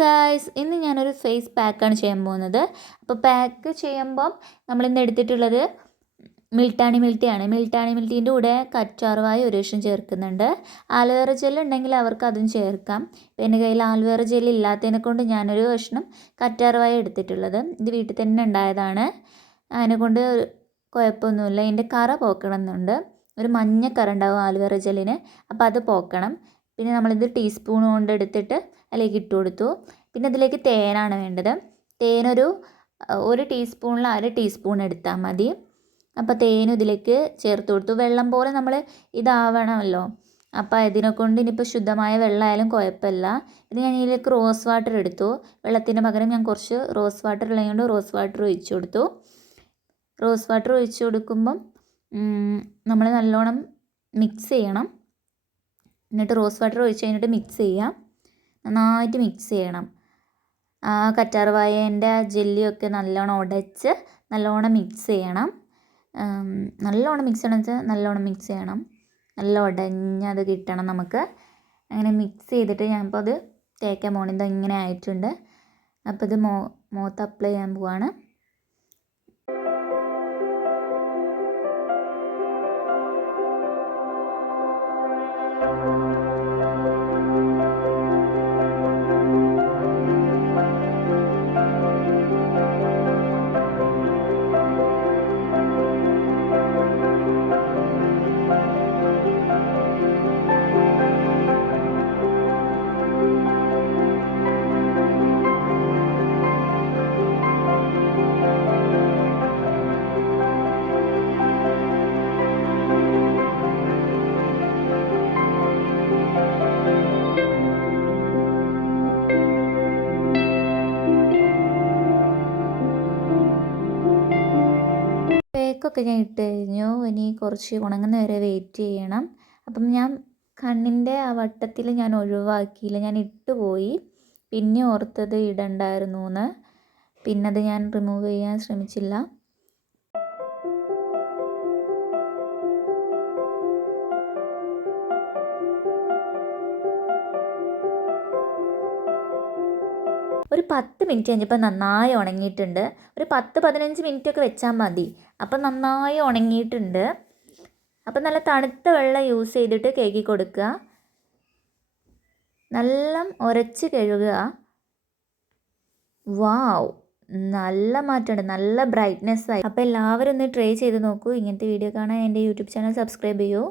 Guys ഇന്ന് ഞാനൊരു face പാക്കാണ് ചെയ്യാൻ പോകുന്നത്. അപ്പോൾ പാക്ക് ചെയ്യുമ്പം നമ്മളിന്ന് എടുത്തിട്ടുള്ളത് മിൽട്ടാണി മിൽട്ടിയാണ് മിൽട്ടാണി മിൽട്ടീന്റെ കൂടെ കറ്റാർവായ ഒരു വർഷം ചേർക്കുന്നുണ്ട്. ആലുവേറ ജെൽ ഉണ്ടെങ്കിൽ അവർക്ക് അതും ചേർക്കാം. പിന്നെ കയ്യിൽ ആലുവേറ ജെൽ ഇല്ലാത്തതിനെ കൊണ്ട് ഞാനൊരു കഷ്ണം കറ്റാർവായ എടുത്തിട്ടുള്ളത്. ഇത് വീട്ടിൽ തന്നെ ഉണ്ടായതാണ്. അതിനെ കൊണ്ട് കുഴപ്പമൊന്നുമില്ല. എന്റെ കറ പോക്കണം എന്നുണ്ട് ഒരു മഞ്ഞ കറ ഉണ്ടാവും ആലുവേറ ജെല്ലിന് അപ്പോൾ അത് പോക്കണം. പിന്നെ നമ്മളിത് ടീസ്പൂൺ കൊണ്ട് എടുത്തിട്ട് അതിലേക്ക് ഇട്ട് കൊടുത്തു. പിന്നെ അതിലേക്ക് തേനാണ് വേണ്ടത്. തേനൊരു ഒരു ടീസ്പൂണിൽ അര ടീസ്പൂൺ എടുത്താൽ മതി. അപ്പോൾ തേനും ഇതിലേക്ക് ചേർത്ത് കൊടുത്തു. വെള്ളം പോലെ നമ്മൾ ഇതാവണമല്ലോ. അപ്പോൾ ഇതിനെ കൊണ്ട് ഇനിയിപ്പോൾ ശുദ്ധമായ വെള്ളമായാലും കുഴപ്പമില്ല. ഇത് ഞാൻ ഇതിലേക്ക് റോസ് വാട്ടർ എടുത്തു. വെള്ളത്തിന് പകരം ഞാൻ കുറച്ച് റോസ് വാട്ടർ ഉള്ളതുകൊണ്ട് റോസ് വാട്ടർ ഒഴിച്ചു കൊടുത്തു. റോസ് വാട്ടർ ഒഴിച്ചു കൊടുക്കുമ്പം നമ്മൾ നല്ലോണം മിക്സ് ചെയ്യണം. എന്നിട്ട് റോസ് വാട്ടർ ഒഴിച്ച് കഴിഞ്ഞിട്ട് മിക്സ് ചെയ്യാം. നന്നായിട്ട് മിക്സ് ചെയ്യണം. ആ കറ്റാർവായേന്റെ ആ ജെല്ലിയൊക്കെ നല്ലോണം ഉടച്ച് നല്ലോണം മിക്സ് ചെയ്യണം. നല്ലോണം മിക്സ് ചെയ്യണം വെച്ചാൽ നല്ലോണം മിക്സ് ചെയ്യണം. നല്ല ഉടഞ്ഞത് കിട്ടണം നമുക്ക്. അങ്ങനെ മിക്സ് ചെയ്തിട്ട് ഞാനിപ്പോൾ അത് തേക്കാൻ പോകണം ഇങ്ങനെ ആയിട്ടുണ്ട്. അപ്പോൾ ഇത് മോ മുഖത്ത് അപ്ലൈ ചെയ്യാൻ പോവാണ്. പേക്കൊക്കെ ഞാൻ ഇട്ട് കഴിഞ്ഞു. ഇനി കുറച്ച് ഉണങ്ങുന്ന വരെ വെയിറ്റ് ചെയ്യണം. അപ്പം ഞാൻ കണ്ണിന്റെ ആ വട്ടത്തിൽ ഞാൻ ഒഴിവാക്കിയില്ല. ഞാൻ ഇട്ടുപോയി പിന്നെ ഓർത്തത് ഇടണ്ടായിരുന്നു എന്ന് പിന്നെ അത് ഞാൻ റിമൂവ് ചെയ്യാൻ ശ്രമിച്ചില്ല. ഒരു പത്ത് മിനിറ്റ് കഴിഞ്ഞപ്പോൾ നന്നായി ഉണങ്ങിയിട്ടുണ്ട്. ഒരു പത്ത് പതിനഞ്ച് മിനിറ്റ് ഒക്കെ വെച്ചാൽ മതി. അപ്പം നന്നായി ഉണങ്ങിയിട്ടുണ്ട്. അപ്പം നല്ല തണുത്ത വെള്ളം യൂസ് ചെയ്തിട്ട് കേക്കി കൊടുക്കുക. നല്ല ഉരച്ച് കഴുകുക. വാവ് നല്ല മാറ്റമുണ്ട്. നല്ല ബ്രൈറ്റ്നെസ് ആയി. അപ്പോൾ എല്ലാവരും ഒന്ന് ട്രൈ ചെയ്ത് നോക്കൂ. ഇങ്ങനത്തെ വീഡിയോ കാണാൻ എന്റെ യൂട്യൂബ് ചാനൽ സബ്സ്ക്രൈബ് ചെയ്യൂ.